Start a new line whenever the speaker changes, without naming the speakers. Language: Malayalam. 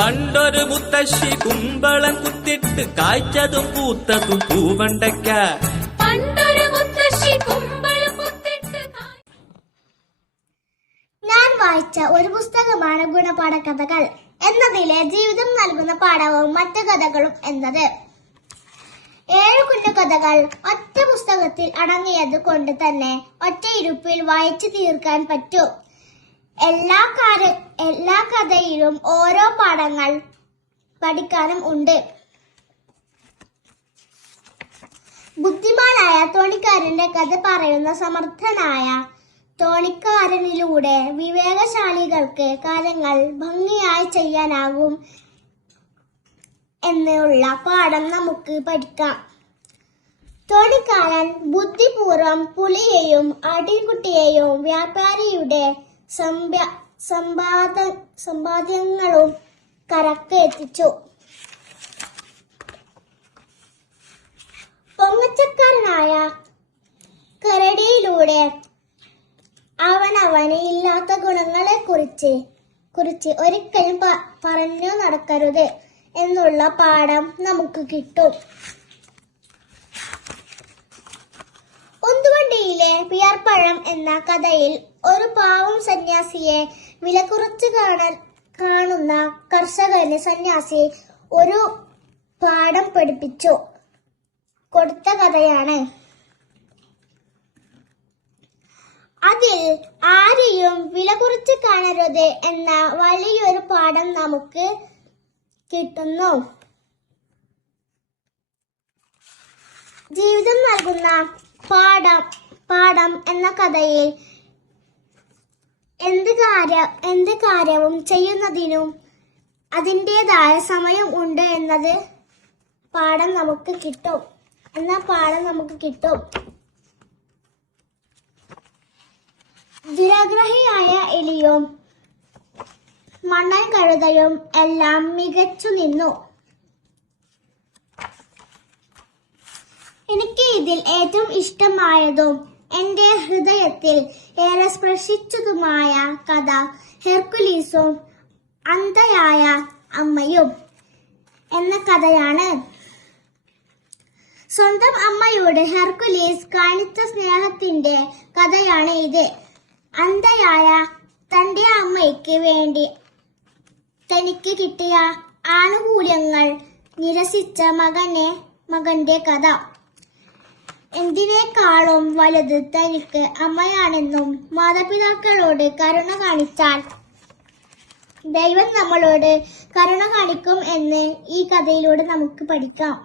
പണ്ടൊരു മുത്തശ്ശി കുമ്പളം കുത്തിട്ട് കായ്ച്ചതും പൂത്തതും
പൂവണ്ടക്ക
ഞാൻ വായിച്ച ഒരു പുസ്തകമാണ് ഗുണപാഠ കഥകൾ എന്നതിലെ ജീവിതം നൽകുന്ന പാഠവും മറ്റു കഥകളും എന്നത്. ഏഴു കുഞ്ഞു കഥകൾ ഒറ്റ പുസ്തകത്തിൽ അടങ്ങിയത് കൊണ്ട് തന്നെ ഒറ്റ ഇരുപ്പിൽ വായിച്ചു തീർക്കാൻ പറ്റും. എല്ലാ കാര്യ എല്ലാ കഥയിലും ഓരോ പാഠങ്ങൾ പഠിക്കാനും ഉണ്ട്. ബുദ്ധിമാനായ തോണിക്കാരന്റെ കഥ പറയുന്ന സമർത്ഥനായ തോണിക്കാരനിലൂടെ വിവേകശാലികൾക്ക് കാര്യങ്ങൾ ഭംഗിയായി ചെയ്യാനാകും എന്നുള്ള പാഠം നമുക്ക് പഠിക്കാം. തോണിക്കാരൻ ബുദ്ധിപൂർവം പുലിയെയും ആട്ടിൻകുട്ടിയെയും വ്യാപാരിയുടെ സമ്പാദ സമ്പാദ്യങ്ങളും കരക്ക് എത്തിച്ചു. പൊങ്ങച്ചക്കാരനായ കരടിയിലൂടെ അവൻ അവന് ഇല്ലാത്ത ഗുണങ്ങളെ കുറിച്ച് കുറിച്ച് ഒരിക്കലും പറഞ്ഞു നടക്കരുത് എന്നുള്ള പാഠം നമുക്ക് കിട്ടും. ഉന്തുവണ്ടിയിലെ പിയർപ്പഴം എന്ന കഥയിൽ ഒരു പാവം സന്യാസിയെ വിലക്കുറച്ച് കാണാൻ കാണുന്ന കർഷകന് സന്യാസി ഒരു പാഠം പഠിപ്പിച്ചു. കൊടുത്ത കഥയാണ്. അതിൽ ആരെയും വില കുറച്ച് കാണരുത് എന്ന വലിയൊരു പാഠം നമുക്ക് കിട്ടുന്നു. ജീവിതം നൽകുന്ന പാഠം പാഠം എന്ന കഥയിൽ കാര്യ എന്ത് കാര്യവും ചെയ്യുന്നതിനും അതിന്റെതായ സമയം ഉണ്ട് എന്നത് പാഠം നമുക്ക് കിട്ടും. എന്ന പാഠം നമുക്ക് കിട്ടും. ദുരാഗ്രഹിയായ എലിയും മണ്ണൻ കഴുതയും എല്ലാം മികച്ചു നിന്നു. എനിക്ക് ഇതിൽ ഏറ്റവും ഇഷ്ടമായതും എന്റെ ഹൃദയത്തിൽ ഏറെ സ്പർശിച്ചതുമായ കഥ ഹെർക്കുലീസും അന്ധയായ അമ്മയും എന്ന കഥയാണ്. സ്വന്തം അമ്മയോട് ഹെർക്കുലീസ് കാണിച്ച സ്നേഹത്തിന്റെ കഥയാണ് ഇത്. അന്ധയായ തന്റെ അമ്മയ്ക്ക് വേണ്ടി തനിക്ക് കിട്ടിയ ആനുകൂല്യങ്ങൾ നിരസിച്ച മകനെ മകന്റെ കഥ. എന്തിനേക്കാളും വലുത് തനിക്ക് അമ്മയാണെന്നും മാതാപിതാക്കളോട് കരുണ കാണിച്ചാൽ ദൈവം നമ്മളോട് കരുണ കാണിക്കും എന്ന് ഈ കഥയിലൂടെ നമുക്ക് പഠിക്കാം.